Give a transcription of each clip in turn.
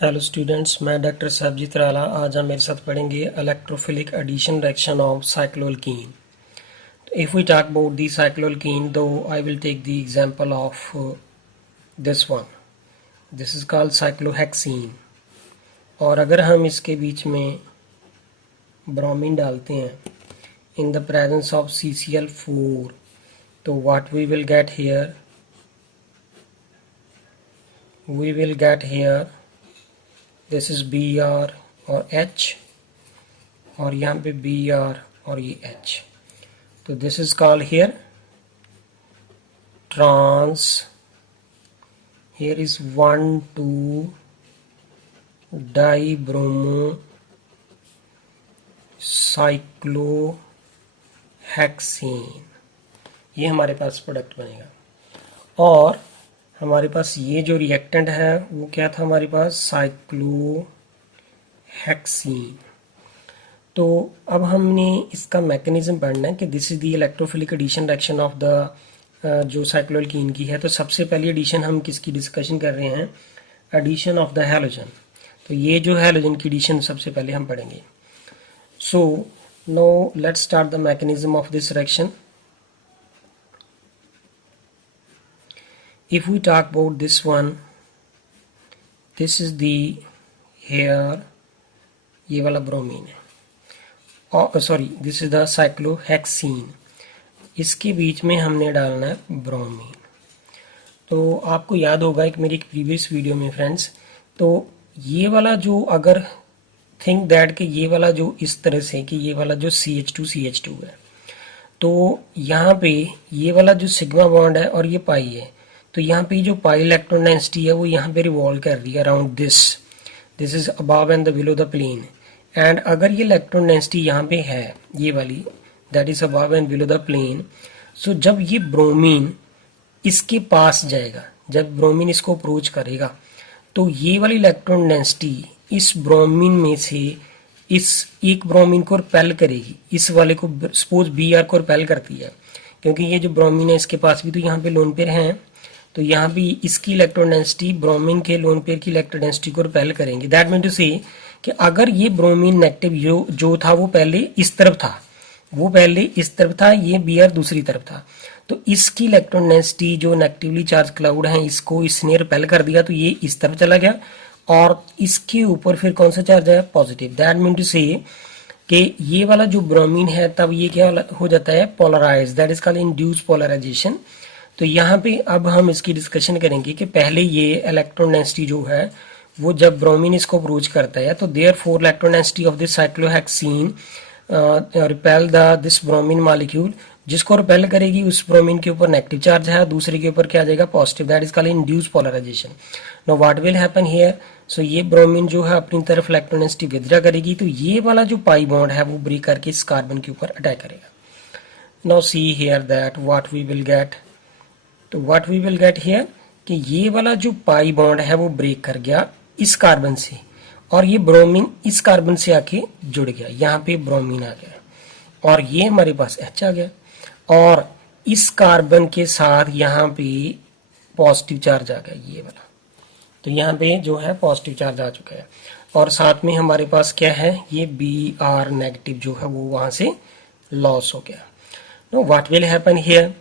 Hello students, मैं doctor Sarabjit Rala. आज हम मेरे साथ पढ़ेंगे electrophilic addition reaction of cycloalkene. If we talk about the cycloalkene, दो I will take the example of this one. This is called cyclohexene. और अगर हम इसके बीच में ब्रोमीन डालते हैं in the presence of CCl4, तो what we will get here, we will get here this is Br और H, और यहाँ पे Br और ये H। तो this is called here trans, here is 1,2 dibromo cyclohexene। ये हमारे पास प्रोडक्ट बनेगा। और हमारे पास ये जो रिएक्टेंट है वो क्या था हमारे पास, साइक्लोहेक्सीन। तो अब हमने इसका मैकेनिज्म पढ़ना है कि this is the electrophilic addition reaction of the जो साइक्लोअल्कीन की है। तो सबसे पहली एडिशन हम किसकी डिस्कशन कर रहे हैं, एडिशन ऑफ द हैलोजन। तो ये जो हैलोजन की एडिशन सबसे पहले हम पढ़ेंगे। So no let's start the mechanism of this reaction. If we talk about this one, this is the here, ये वाला ब्रोमीन है, और sorry this is the cyclohexene. इसके बीच में हमने डालना है ब्रोमीन। तो आपको याद होगा एक मेरी प्रीवियस वीडियो में फ्रेंड्स, तो ये वाला जो अगर थिंक दैट कि ये वाला जो इस तरह से कि ये वाला जो CH2 है, तो यहाँ पे ये वाला जो सिग्मा बॉन्ड है और ये पाई है, तो यहाँ पे जो पाई इलेक्ट्रॉन डेंसिटी है वो यहाँ पे रिवॉल्व कर रही है around this is above and the below the plane. And अगर ये इलेक्ट्रॉन डेंसिटी यहाँ पे है ये वाली, that is above and below the plane, so जब ये ब्रोमीन इसके पास जाएगा, जब ब्रोमीन इसको अप्रोच करेगा, तो ये वाली इलेक्ट्रॉन डेंसिटी इस ब्रोमीन में से इस एक ब्रोमीन को रिपेल करेगी, इस वाले को सपोज Br को रिपेल करती है, क्योंकि ये जो ब्रोमीन है इसके पास भी तो यहाँ पे लोन पेयर हैं, तो यहाँ भी इसकी इलेक्ट्रॉन डेंसिटी ब्रोमीन के लोन पेयर की इलेक्ट्रॉन डेंसिटी को रिपेल करेंगे। दैट मीन टू से कि अगर ये ब्रोमीन नेगेटिव जो था वो पहले इस तरफ था, वो पहले इस तरफ था, ये Br दूसरी तरफ था, तो इसकी इलेक्ट्रॉन डेंसिटी जो नेगेटिवली चार्ज क्लाउड है इसको इसने रिपेल कर दिया, तो ये इस तरफ चला गया और इसके ऊपर फिर कौन सा चार्ज है, positive. That mean to say कि ये वाला जो ब्रोमीन है तब ये क्या हो जाता है, polarise, that is called induce polarisation. तो यहाँ पे अब हम इसकी डिस्कशन करेंगे कि पहले ये इलेक्ट्रॉन डेंसिटी जो है वो जब ब्रोमीन इसको अप्रोच करता है, तो therefore electron density of this cyclohexene repel the this bromine molecule, जिसको रिपेल करेगी उस ब्रोमीन के ऊपर नेगेटिव चार्ज है, दूसरे के ऊपर क्या आ जाएगा, positive. That is called induce polarization. Now what will happen here, so ये ब्रोमीन जो है अपनी तरफ इलेक्ट्रॉन डेंसिटी विथड्रॉ करेगी, तो ये वाला जो पाई बॉन्ड है वो ब्रेक करके इस कार्बन के ऊपर अटैक करेगा। Now see here that what we will get, तो what we will get here कि ये वाला जो पाई बॉन्ड है वो ब्रेक कर गया इस कार्बन से, और ये ब्रोमीन इस कार्बन से आके जुड़ गया, यहाँ पे ब्रोमीन आ गया और ये हमारे पास H आ गया, और इस कार्बन के साथ यहाँ पे पॉजिटिव चार्ज आ गया ये वाला, तो यहाँ पे जो है पॉजिटिव चार्ज आ चुका है, और साथ में हमारे पास क्या है, ये Br नेगेटिव जो है वो वहां से लॉस हो गया। Know what will happen here,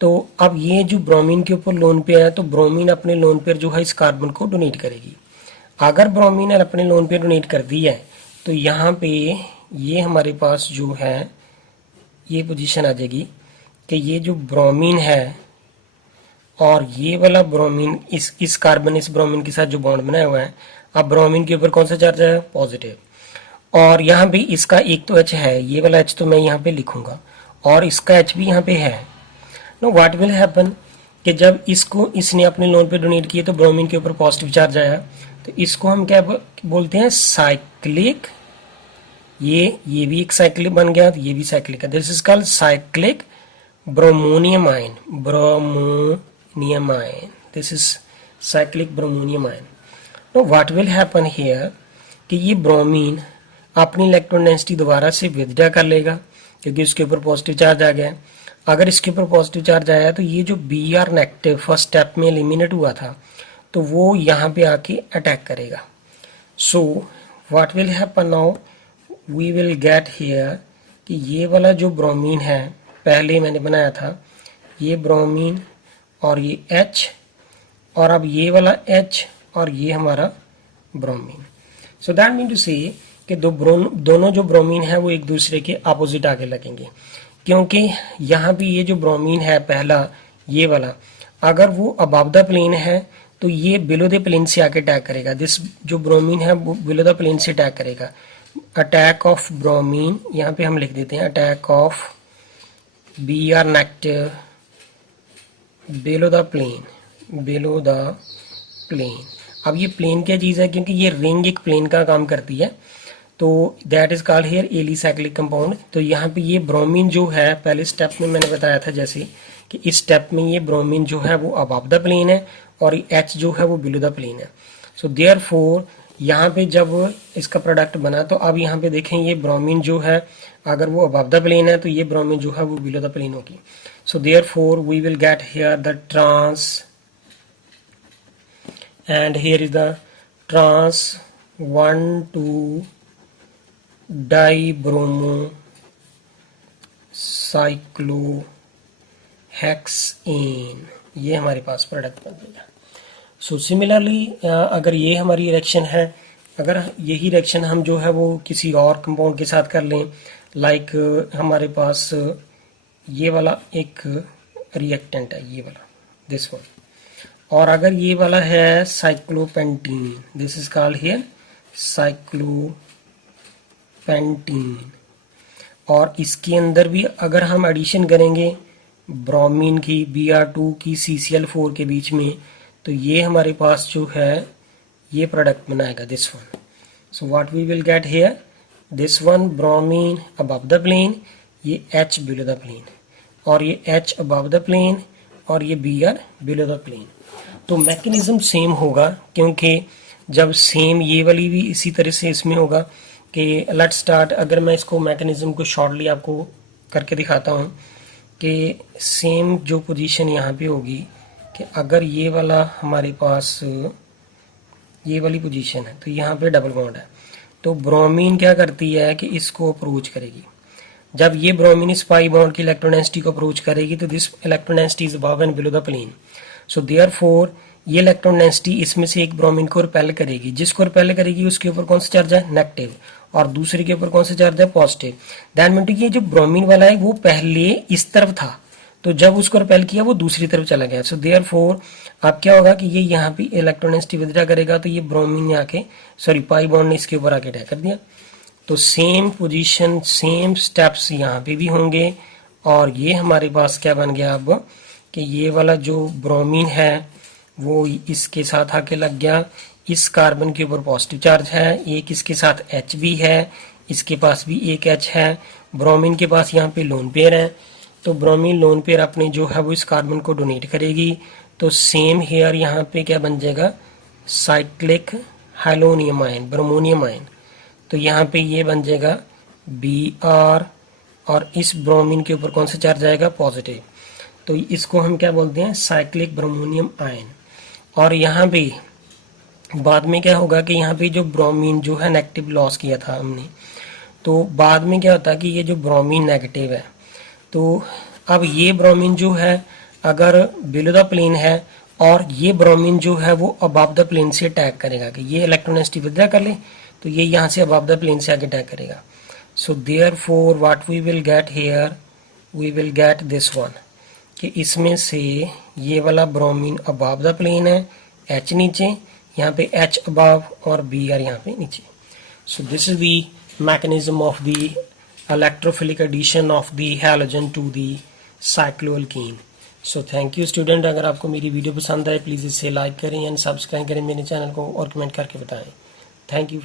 तो अब ये जो ब्रोमीन के ऊपर लोन पेयर है, तो ब्रोमीन अपने लोन पेयर जो है इस कार्बन को डोनेट करेगी। अगर ब्रोमीन ने अपने लोन पेयर डोनेट कर दी है, तो यहाँ पे ये हमारे पास जो है ये पोजीशन आ जाएगी कि ये जो ब्रोमीन है और ये वाला ब्रोमीन इस कार्बन इस ब्रोमीन के साथ जो बॉन्ड बनाया हुआ है, अब ब्रोमीन के ऊपर कौन सा चार्ज है, पॉजिटिव, और यहाँ पे इसका एक तो H है, ये वाला H तो मैं यहाँ पे लिखूंगा, और इसका H भी यहाँ पे है। नो व्हाट विल हैपन कि जब इसको इसने अपने लोन पे डोनेट किए तो ब्रोमीन के ऊपर पॉजिटिव चार्ज आया, तो इसको हम क्या बोलते हैं, साइक्लिक। ये भी एक साइक्लिक बन गया, तो ये भी साइक्लिक है। This is called cyclic bromonium ion, bromonium ion, this is cyclic bromonium ion. Know what will happen here कि ये ब्रोमीन अपनी इलेक्ट्रॉन डेंसिटी दोबारा से विथड्रॉ कर लेगा, क्योंकि इसके ऊपर पॉजिटिव चार्ज आ गया। अगर इसके ऊपर पॉजिटिव चार्ज आया तो ये जो Br नेगेटिव फर्स्ट स्टेप में एलिमिनेट हुआ था, तो वो यहाँ पे आके अटैक करेगा, so what will happen now, we will get here कि ये वाला जो ब्रोमीन है पहले मैंने बनाया था, ये ब्रोमीन और ये H, और अब ये वाला H और ये हमारा bromine. So that mean to say कि दोनों जो ब्रोमीन है वो एक दूसरे के अपोजिट आगे लगेंगे, क्योंकि यहाँ भी ये जो ब्रोमीन है पहला ये वाला, अगर वो अबव द प्लेन है तो ये बिलो द प्लेन से आके अटैक करेगा। दिस जो ब्रोमीन है वो बिलो द प्लेन से अटैक करेगा। अटैक ऑफ ब्रोमीन, यहाँ पे हम लिख देते हैं attack of Br negative below the plane. अब ये प्लेन क्या चीज़ है, क्योंकि ये रिंग एक प्लेन का काम करती है, तो that is called here alicyclic compound. तो यहाँ पे ये ब्रोमीन जो है पहले स्टेप में मैंने बताया था जैसे कि इस स्टेप में ये ब्रोमीन जो है वो अबव द प्लेन है और H जो है वो बिलो द प्लेन है। सो देयरफॉर यहाँ पे जब इसका प्रोडक्ट बना तो अब यहाँ पे देखें ये ब्रोमीन जो है अगर वो अबव द प्लेन है तो ये ब्रोमीन जो है वो बिलो द प्लेन होगी। So therefore we will get here the trans, and here is the trans 1,2 dibromocyclohexane, ये हमारे पास प्रोडक्ट बन जाएगा। सो सिमिलरली अगर ये हमारी रिएक्शन है, अगर यही रिएक्शन हम जो है वो किसी और कंपाउंड के साथ कर लें, लाइक हमारे पास ये वाला एक रिएक्टेंट है, ये वाला दिस वन, और अगर ये वाला है साइक्लोपेंटीन, दिस इज कॉल्ड हियर साइक्लोपेंटीन, और इसके अंदर भी अगर हम एडिशन करेंगे ब्रोमीन की Br2 की CCl4 के बीच में, तो ये हमारे पास जो है ये प्रोडक्ट बनाएगा this one. So what we will get here, this one bromine above the plane, ये H बिलो द प्लेन, और ये H अबव द प्लेन और ये Br बिलो द प्लेन। तो मैकेनिज्म सेम होगा, क्योंकि जब सेम ये वाली भी इसी तरह से इसमें होगा कि लेट्स स्टार्ट, अगर मैं इसको मैकेनिज्म को शॉर्टली आपको करके दिखाता हूँ कि सेम जो पोजीशन यहाँ पे होगी कि अगर ये वाला हमारे पास ये वाली पोजीशन है तो यहाँ पे डबल बॉन्ड है, तो ब्रोमीन क्या करती है कि इसको अप्रोच करेगी। जब ये ब्रोमीन इस पाई बॉन्ड की इलेक्ट्रोनेसिटी को अप्रोच करेगी तो this electronicity is above and below the plane. So therefore ये इलेक्ट्रॉन डेंसिटी इसमें से एक ब्रोमीन को रिपेल करेगी, जिसको रिपेल करेगी उसके ऊपर कौन सा चार्ज है, नेगेटिव, और दूसरे के ऊपर कौन सा चार्ज है, पॉजिटिव। दैट मीन ये जो ब्रोमीन वाला है वो पहले इस तरफ था, तो जब उसको रिपेल किया वो दूसरी तरफ चला गया। सो देयरफॉर अब क्या होगा कि ये यहाँ पे इलेक्ट्रॉन डेंसिटी विथड्रॉ करेगा, तो ये ब्रोमीन ने आके पाई बॉन्ड ने इसके ऊपर आके अटैक कर दिया। तो सेम पोजीशन सेम स्टेप्स यहाँ पे भी होंगे, और ये हमारे पास क्या बन गया अब कि ये वाला जो ब्रोमीन है वो इसके साथ आके लग गया, इस कार्बन के ऊपर पॉजिटिव चार्ज है, एक इसके साथ H भी है, इसके पास भी एक H है, ब्रोमीन के पास यहाँ पे लोन पेयर है, तो ब्रोमीन लोन पेयर अपने जो है वो इस कार्बन को डोनेट करेगी। तो सेम हेयर यहाँ पे क्या बन जाएगा, साइक्लिक हाइलोनियम आयन, ब्रोमोनियम आयन, तो यहाँ पे ये बन जाएगा Br, और इस ब्रोमीन के ऊपर कौन सा चार्ज आएगा, पॉजिटिव, तो इसको हम क्या बोलते हैं, साइक्लिक ब्रोमोनियम आयन। और यहाँ पे बाद में क्या होगा कि यहाँ पे जो ब्रोमीन जो है नेगेटिव लॉस किया था हमने, तो बाद में क्या होता है कि ये जो ब्रोमीन नेगेटिव है, तो अब ये ब्रोमीन जो है अगर बिलो द प्लेन है और ये ब्रोमीन जो है वो अबव द प्लेन से अटैक करेगा, कि ये इलेक्ट्रोनेसिटी विथड्रॉ कर ले तो ये यहाँ से अबव द प्लेन से आगे अटैक करेगा। So therefore what we will get here, we will get this one, कि इसमें से ये वाला ब्रोमीन अबव द प्लेन है, H नीचे, यहाँ पे H अबव और Br यहाँ पे नीचे। So this is the mechanism of the electrophilic addition of the halogen to the cycloalkene. So thank you student, अगर आपको मेरी वीडियो पसंद आए प्लीज़ इसे लाइक करें एंड सब्सक्राइब करें मेरे चैनल को और कमेंट करके बताएं। Thank you.